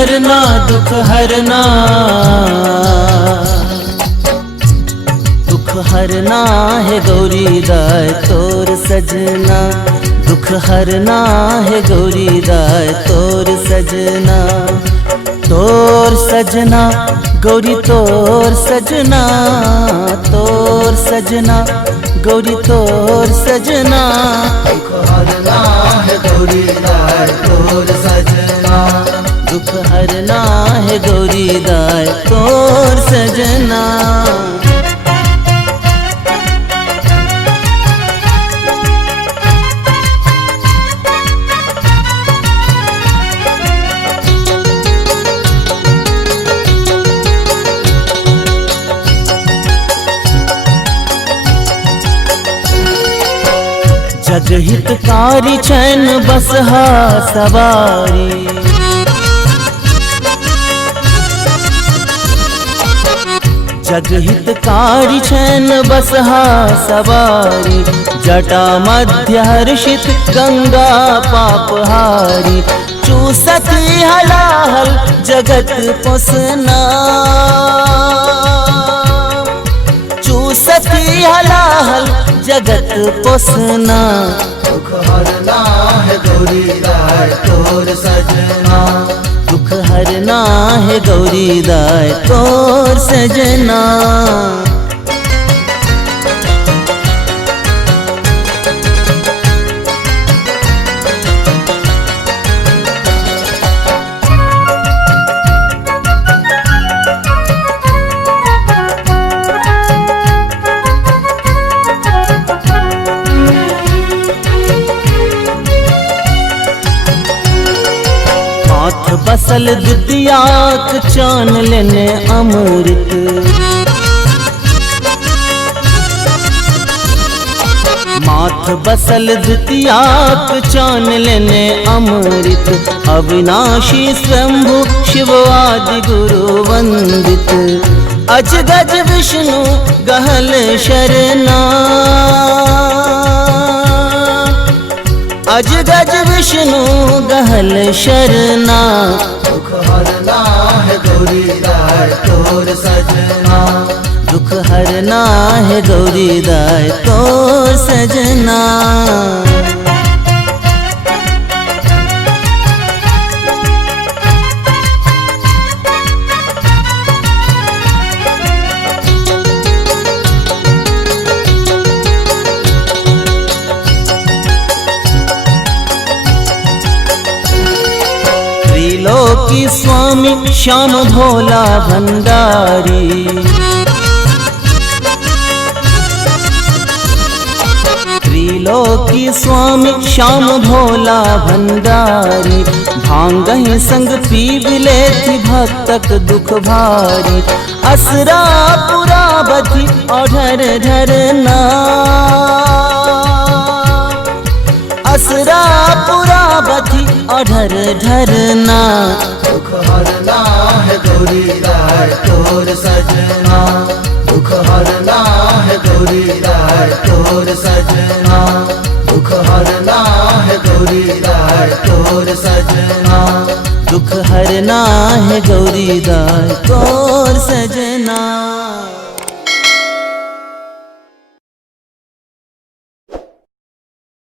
हरना दुख हरना, दुख हरना है गौरी दाय तोर सजना, दुख हरना है गौरी दाय तोर सजना, तोर सजना गौरी तोर सजना, तोर सजना गौरी तोर सजना, दुख हरना है गौरी दाय तोर सजना, दुख हरना है गौरी दाय तोर सजना। जगहितकारी चैन बसहा सवारी, जगहितकारी चैन बसहा सवारी, जटा मध्य हर्षित गंगा पापहारी, चूसती हलाहल जगत पुसना, चूसती हलाहल जगत पुसना, दुख हरना है गौरी दाय तोर सजना, दुख हरना है गौरी दाय तोर सजना। बसल दुतियाक चान लेने अमृत, माथ बसल दुतियाक चान लेने अमृत, अविनाशी शंभु शिव आदि गुरु वंदित, अज गज विष्णु गहल शरणा, अज गज विष्णु गहल शरणा, दुख हरना है गौरी दाय तोर सजना, दुख हरना है गौरी दाय तोर सजना। त्रिलोकी स्वामी श्याम भोला भंडारी, त्रिलोकी स्वामी श्याम भोला भंडारी, भांगहि संग पीब लेथि भक्तक दुख भारी, असरा पुराबधि औढर धरना, असरा पुराबधि औढर धरना, दुख हरना है गौरी दाय तोर सजना, दुख हरना है गौरी दाय तोर सजना, दुख हरना है गौरी दाय तोर सजना, दुख हरना है गौरी दाय तोर सजना।